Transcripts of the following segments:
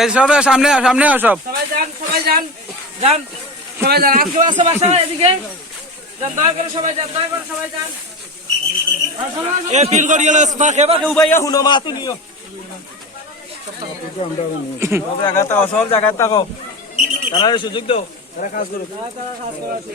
এই সব সামনে আও, সামনে আও সব। সবাই যান সবাই যান যান। সবাই যান আর কেউ আছে বাসা এদিকে? যান দয়া করে সবাই যান দয়া করে সবাই যান। এ করি মা সব জায়গায় থাকো সব জায়গায় থাকো। তারা সুযোগ দাও। তারা কাজ করুক। কেউ আছে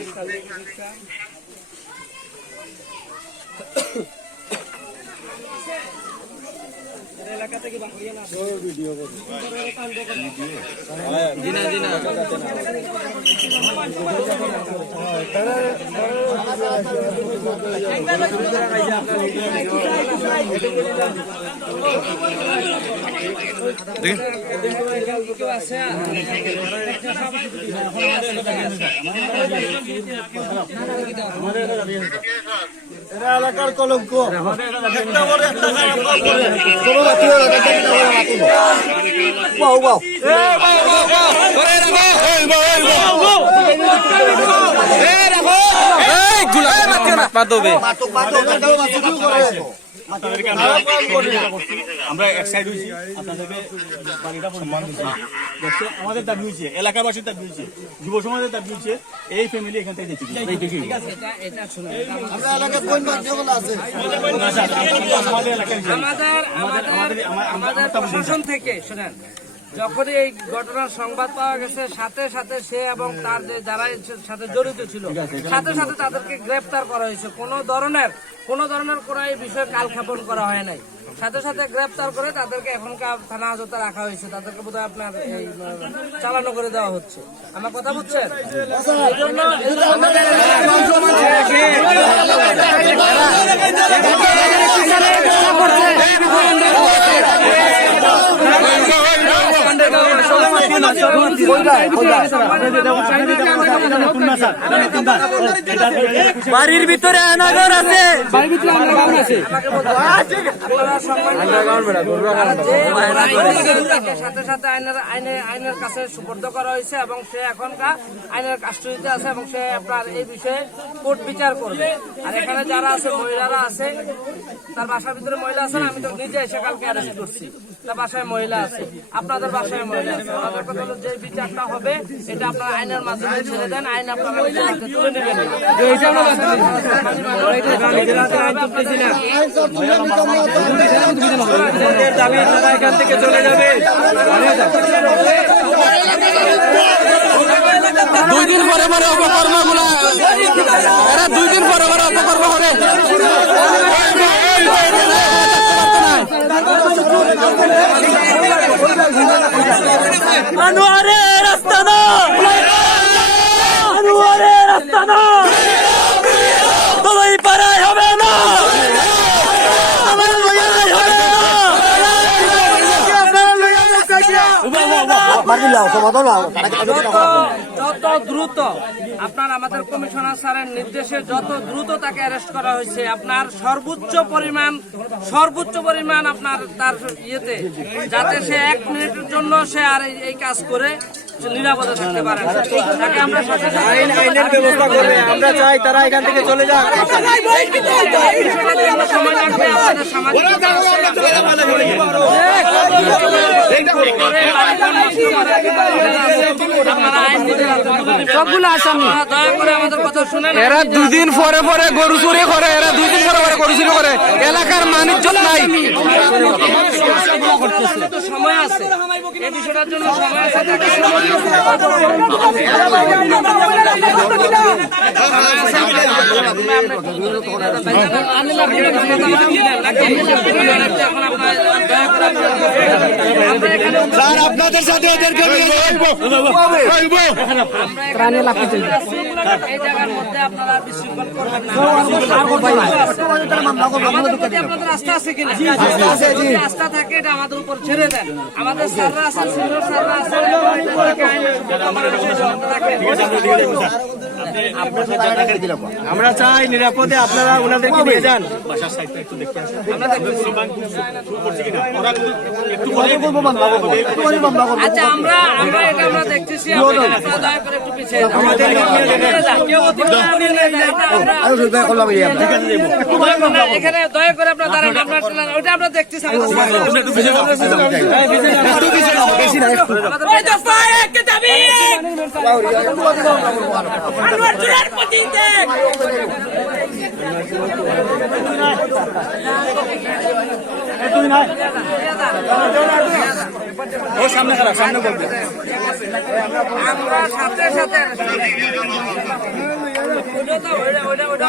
এরা এলাকার কলঙ্ক। একটা বড় একটা খারাপ করে। কোনো আমরা এক সাইড হয়েছি আপনাদেরকে সম্মান দিচ্ছি। আমাদের দাবি হয়েছে এলাকাবাসীর দাবি হয়েছে যুব সমাজের দাবি হয়েছে এই ফ্যামিলি এখান থেকে যেতে ঠিক আছে এটা এটা শুনুন। আমরা এলাকার কোন বাতিগুলো আছে। আমাদের এলাকায় আমাদের আমাদের আমাদের প্রশাসন। থেকে শুনেন যখনই এই ঘটনার সংবাদ পাওয়া গেছে সাথে সাথে সে এবং তার যে যারা সাথে জড়িত ছিল সাথে সাথে তাদেরকে গ্রেফতার করা হয়েছে। কোনো ধরনের কোনো ধরনের কোনো এই বিষয়ে কালক্ষেপণ করা হয় নাই। সাথে সাথে গ্রেফতার করে তাদেরকে এখনকার থানা হাজতে রাখা হয়েছে। তাদেরকে বোধহয় আপনার চালানো করে দেওয়া হচ্ছে। আমার কথা বুঝছেন? এই জন্য বাড়ির ভিতরে নগর আছে। তাকে সাথে সাথে আইনের আইনে আইনের কাছে সুপর্দ করা হয়েছে এবং সে এখনকার আইনের কাস্টডিতে আছে এবং সে আপনার এই বিষয়ে কোর্ট বিচার করবে। আর এখানে যারা আছে মহিলারা আছে তার বাসার ভিতরে মহিলা আছে না? আমি তো নিজে এসে কালকে অ্যারেস্ট করছি। তার বাসায় মহিলা আছে আপনাদের বাসায় মহিলা আছে। আমাদের কথা হলো যে বিচারটা হবে এটা আপনারা আইনের মাধ্যমে ছেড়ে দেন আইন আপনারা তুলে নেবেন। দুই দিন পরে পরে অপকর্মগুলা এরা দুই দিন পরে পরে অপকর্ম করে আনোয়ারে রাস্তা না আনোয়ারে রাস্তা না তোমার পাড়ায় হবে না আমার লয়াই হবে না যত দ্রুত আপনার আমাদের কমিশনার স্যারের নির্দেশে যত দ্রুত তাকে অ্যারেস্ট করা হয়েছে আপনার সর্বোচ্চ পরিমাণ সর্বোচ্চ পরিমাণ আপনার তার ইয়েতে যাতে সে এক মিনিটের জন্য সে আর এই- কাজ করে নিরাপদে থাকতে পারে তাকে আমরা সাথে আইনের ব্যবস্থা করবে। আমরা চাই তারা এখান থেকে চলে যাক। আমরা সময় লাগবে আপনাদের সামাজিক আপনারা আইন নিজের হাতে তুলে নেবেন। সবগুলো আসামি দয়া করে আমাদের কথা শুনেন এরা দুদিন পরে পরে গরু চুরি করে এরা দুদিন পরে পরে গরু চুরি করে এলাকার মানুষজন নাই তো সময় আছে এই বিষয়টার জন্য সময় আছে তাকে স্যার আপনাদের সাথে ওদেরকে নিয়ে এই জায়গার মধ্যে আপনারা বিশৃঙ্খল করবেন না আপনাদের আস্থা আছে কিনা আস্থা থাকে এটা আমাদের উপর ছেড়ে দেন। আমাদের স্যাররা আছেন সিনিয়র স্যাররা আছেন আমরা চাই নিরাপদে আপনারা ওনাদেরকে নিয়ে যান। আচ্ছা এটা দেখতেছি দয়া করে একটু পিছিয়ে এখানে দয়া করে আপনারা দাঁড়ান আপনারা ওটা আমরা দেখতেছি দাবি আনোয়ার জুরার প্রতি ও সামনে খারাপ সামনে বলবে আমরা সাথে সাথে ওটা তো এখন ওটা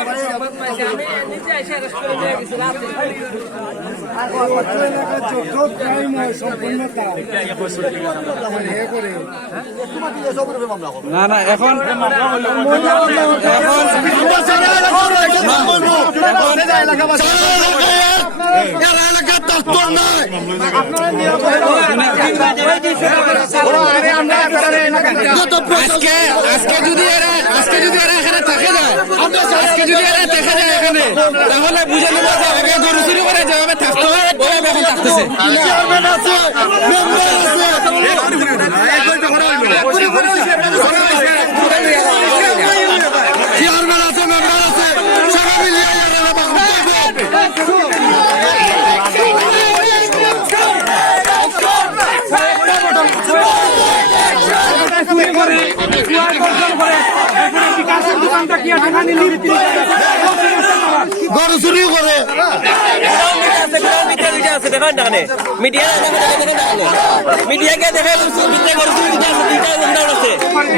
ওটা আমরা সংবাদ পাইছি আমি নিজে এসে অ্যারেস্ট করে দিয়ে গেছি রাতে না না এখন আজকে আজকে যদি এরা আজকে যদি এরা এখানে থাকে যায় আজকে যদি এরা দেখা যায় এখানে তাহলে বুঝে নেব যে আগে গরু চুরি করে যেভাবে থাকতে হয় ওইভাবে এখন থাকতেছে আছে মেম্বার আছে সবাই মিলিয়ে এরা বাংলাদেশ গরু চুরি করে।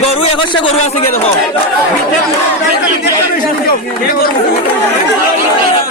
গরু এগোচ্ছে গরু আছে কে দেখো।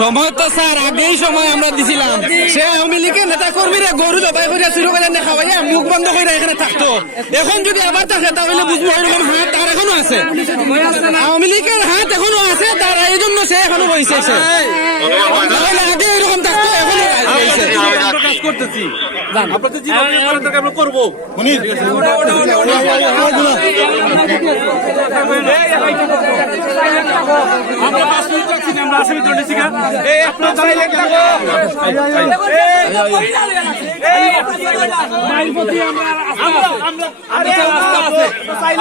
সময় তো। স্যার আগেই সময় আমরা দিছিলাম। সে আওয়ামী লীগের নেতা কর্মীরা গরু জবাই করে শুরু করে দেখা ভাইয়া মুখ বন্ধ করে এখানে থাকতো। এখন যদি আবার থাকে তাহলে বুঝব এরকম হাত তার এখনও আছে। আওয়ামী লীগের হাত এখনও আছে তার এই জন্য সে এখনও বসে সে তাহলে আগে এরকম থাকতো এখনও বইছে। আমরা কাজ করতেছি আপনাদের জীবনে আমরা করব আমরা পাঁচ মিনিট রাখছি না, আমরা আসামি ধরে নিছি এই আপনার আমরা আমরা